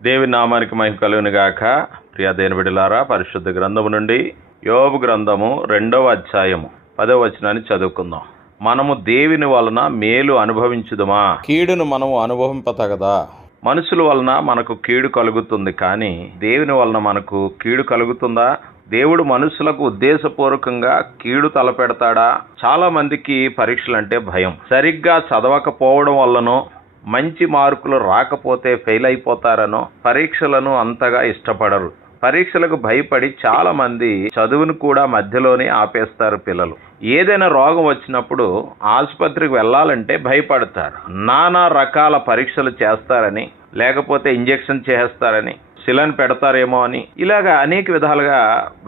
దేవుని నామానికి మహిమ కలుగును గాక. ప్రియ దేవుని బిడ్డలారా, పరిశుద్ధ గ్రంథము నుండి యోబు గ్రంథము 2వ అధ్యాయము 10వ వచనాన్ని చదువుకుందాం. మనము దేవుని వలన మేలు అనుభవించుదుమా, కీడును మనము అనుభవింపతగదా? మనుషుల వలన మనకు కీడు కలుగుతుంది, కానీ దేవుని వలన మనకు కీడు కలుగుతుందా? దేవుడు మనుషులకు ఉద్దేశపూర్వకంగా కీడు తలపెడతాడా? చాలా మందికి పరీక్షలంటే భయం. సరిగ్గా చదవకపోవడం వల్లనో, మంచి మార్కులు రాకపోతే ఫెయిల్ అయిపోతారనో పరీక్షలను అంతగా ఇష్టపడరు. పరీక్షలకు భయపడి చాలా మంది చదువును కూడా మధ్యలోనే ఆపేస్తారు. పిల్లలు ఏదైనా రోగం వచ్చినప్పుడు ఆసుపత్రికి వెళ్ళాలంటే భయపడతారు. నానా రకాల పరీక్షలు చేస్తారని, లేకపోతే ఇంజెక్షన్ చేస్తారని, సిలన్ పెడతారేమో అని, ఇలాగా అనేక విధాలుగా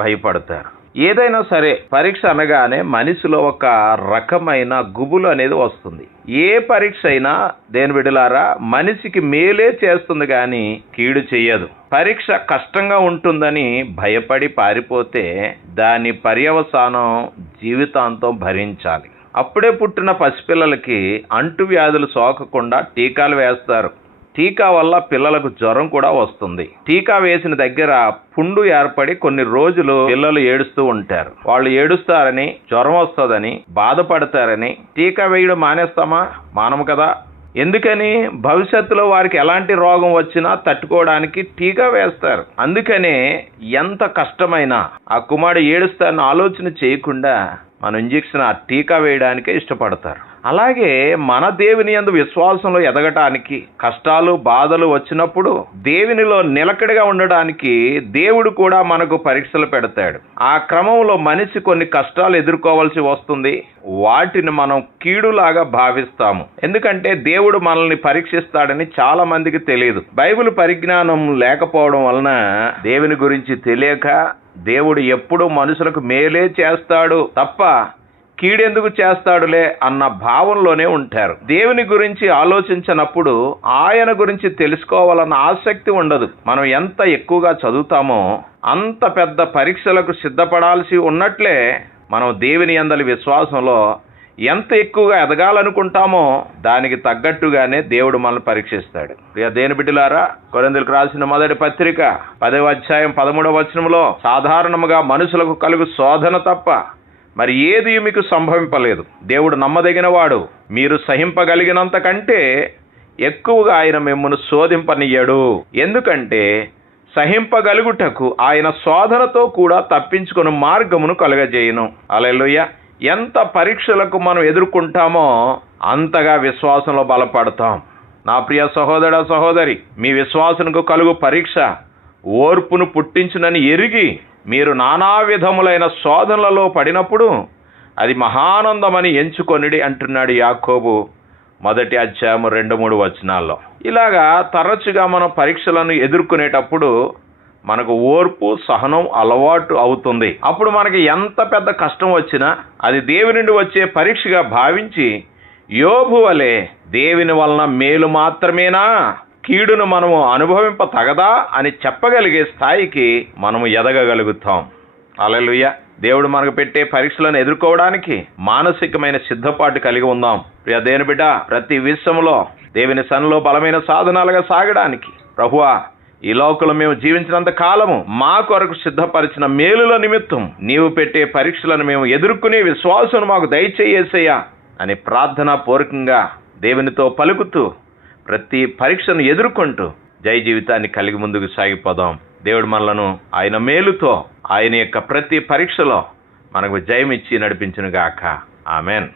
భయపడతారు. ఏదైనా సరే పరీక్ష అనగానే మనిషిలో ఒక రకమైన గుబులు అనేది వస్తుంది. ఏ పరీక్ష అయినా దేని బిడ్డలారా మనిషికి మేలే చేస్తుంది, కానీ కీడు చెయ్యదు. పరీక్ష కష్టంగా ఉంటుందని భయపడి పారిపోతే దాని పర్యవసానం జీవితాంతం భరించాలి. అప్పుడే పుట్టిన పసిపిల్లలకి అంటువ్యాధులు సోకకుండా టీకాలు వేస్తారు. టీకా వల్ల పిల్లలకు జ్వరం కూడా వస్తుంది. టీకా వేసిన దగ్గర పుండు ఏర్పడి కొన్ని రోజులు పిల్లలు ఏడుస్తూ ఉంటారు. వాళ్ళు ఏడుస్తారని, జ్వరం వస్తుందని బాధపడతారని టీకా వేయడం మానేస్తామా? మానము కదా. ఎందుకని? భవిష్యత్తులో వారికి ఎలాంటి రోగం వచ్చినా తట్టుకోవడానికి టీకా వేస్తారు. అందుకనే ఎంత కష్టమైనా ఆ కుమారుడు ఏడుస్తారని ఆలోచన చేయకుండా మన ఇంజెక్షన్, ఆ టీకా వేయడానికే ఇష్టపడతారు. అలాగే మన దేవుని యందు విశ్వాసంలో ఎదగటానికి, కష్టాలు బాధలు వచ్చినప్పుడు దేవునిలో నిలకడగా ఉండడానికి దేవుడు కూడా మనకు పరీక్షలు పెడతాడు. ఆ క్రమంలో మనిషి కొన్ని కష్టాలు ఎదుర్కోవాల్సి వస్తుంది. వాటిని మనం కీడులాగా భావిస్తాము. ఎందుకంటే దేవుడు మనల్ని పరీక్షిస్తాడని చాలా మందికి తెలియదు. బైబిల్ పరిజ్ఞానం లేకపోవడం వలన, దేవుని గురించి తెలియక దేవుడు ఎప్పుడూ మనుషులకు మేలే చేస్తాడు తప్ప కీడెందుకు చేస్తాడులే అన్న భావంలోనే ఉంటారు. దేవుని గురించి ఆలోచించినప్పుడు ఆయన గురించి తెలుసుకోవాలన్న ఆసక్తి ఉండదు. మనం ఎంత ఎక్కువగా చదువుతామో అంత పెద్ద పరీక్షలకు సిద్ధపడాల్సి ఉన్నట్లే మనం దేవుని యందలి విశ్వాసంలో ఎంత ఎక్కువగా ఎదగాలనుకుంటామో దానికి తగ్గట్టుగానే దేవుడు మనల్ని పరీక్షిస్తాడు. ప్రియ దేవుని బిడ్డలారా, కొరింథీయులకు రాసిన మొదటి పత్రిక 10వ అధ్యాయం 13వ వచనంలో, సాధారణముగా మనుషులకు కలుగు శోధన తప్ప మరి ఏది మీకు సంభవింపలేదు. దేవుడు నమ్మదగిన వాడు, మీరు సహింపగలిగినంత కంటే ఎక్కువగా ఆయన మిమ్మును శోధింపనియ్యడు. ఎందుకంటే సహింపగలుగుటకు ఆయన శోధనతో కూడా తప్పించుకుని మార్గమును కలుగజేయును. హల్లెలూయా. ఎంత పరీక్షలకు మనం ఎదుర్కొంటామో అంతగా విశ్వాసంలో బలపడతాం. నా ప్రియ సహోదర సహోదరి, మీ విశ్వాసనకు కలుగు పరీక్ష ఓర్పును పుట్టించునని ఎరిగి మీరు నానా విధములైన శోధనలలో పడినప్పుడు అది మహానందమని ఎంచుకొనిడి అంటున్నాడు యాకోబు 1వ అధ్యాయము 2-3 వచనాల్లో. ఇలాగా తరచుగా మనం పరీక్షలను ఎదుర్కొనేటప్పుడు మనకు ఓర్పు, సహనం అలవాటు అవుతుంది. అప్పుడు మనకి ఎంత పెద్ద కష్టం వచ్చినా అది దేవుని నుండి వచ్చే పరీక్షగా భావించి యోబు వలె దేవుని వలన మేలు మాత్రమేనా, కీడును మనము అనుభవింప తగదా అని చెప్పగలిగే స్థాయికి మనము ఎదగగలుగుతాం. హల్లెలూయా. దేవుడు మనకు పెట్టే పరీక్షలను ఎదుర్కోవడానికి మానసికమైన సిద్ధపాటు కలిగి ఉందాం. ప్రియ దేవుని బిడ్డ, ప్రతి విషయంలో దేవుని సన్నిధిలో బలమైన సాధనాలుగా సాగడానికి, ప్రభువా ఈ లోకంలో మేము జీవించినంత కాలము మా కొరకు సిద్ధపరిచిన మేలుల నిమిత్తం నీవు పెట్టే పరీక్షలను మేము ఎదుర్కొనే విశ్వాసం మాకు దయచేయేసయ్యా అని ప్రార్థనా పూర్వకంగా దేవునితో పలుకుతూ ప్రతి పరీక్షను ఎదుర్కొంటూ జయ జీవితాన్ని కలిగి ముందుకు సాగిపోదాం. దేవుడు మనలను ఆయన మేలుతో, ఆయన యొక్క ప్రతి పరీక్షలో మనకు జయం ఇచ్చి నడిపించును గాక. ఆమెన్.